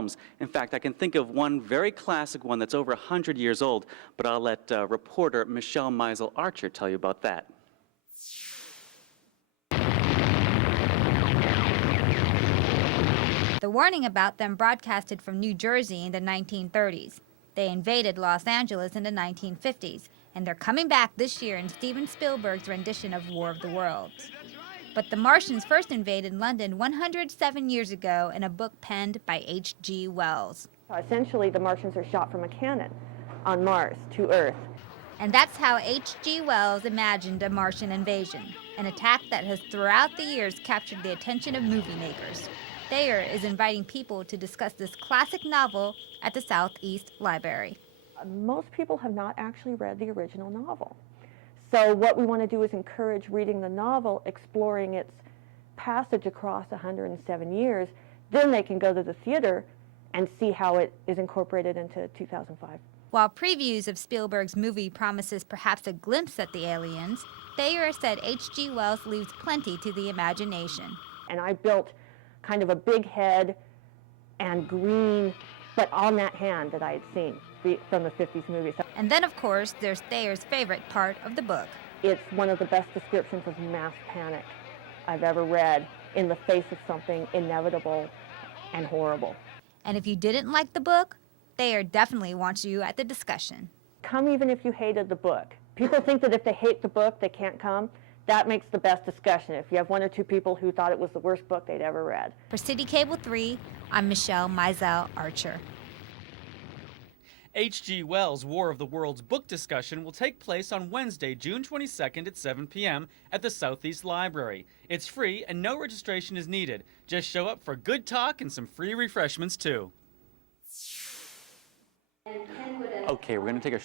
In fact, I can think of one very classic one that's over 100 years old, but I'll let reporter Michelle Meisel Archer tell you about that. The warning about them broadcasted from New Jersey in the 1930s. They invaded Los Angeles in the 1950s, and they're coming back this year in Steven Spielberg's rendition of War of the Worlds. But the Martians first invaded London 107 years ago in a book penned by H.G. Wells. Essentially, the Martians are shot from a cannon on Mars to Earth. And that's how H.G. Wells imagined a Martian invasion, an attack that has throughout the years captured the attention of movie makers. Thayer is inviting people to discuss this classic novel at the Southeast Library. Most people have not actually read the original novel. So what we want to do is encourage reading the novel, exploring its passage across 107 years. Then they can go to the theater and see how it is incorporated into 2005. While previews of Spielberg's movie promises perhaps a glimpse at the aliens, Thayer said H.G. Wells leaves plenty to the imagination. And I built kind of a big head and green, but on that hand that I had seen from the 50s movies. And then, of course, there's Thayer's favorite part of the book. It's one of the best descriptions of mass panic I've ever read in the face of something inevitable and horrible. And if you didn't like the book, Thayer definitely wants you at the discussion. Come even if you hated the book. People think that if they hate the book, they can't come. That makes the best discussion. If you have one or two people who thought it was the worst book they'd ever read. For City Cable 3, I'm Michelle Meisel Archer. H.G. Wells' War of the Worlds book discussion will take place on Wednesday, June 22nd at 7 p.m. at the Southeast Library. It's free and no registration is needed. Just show up for good talk and some free refreshments too. Okay, we're going to take a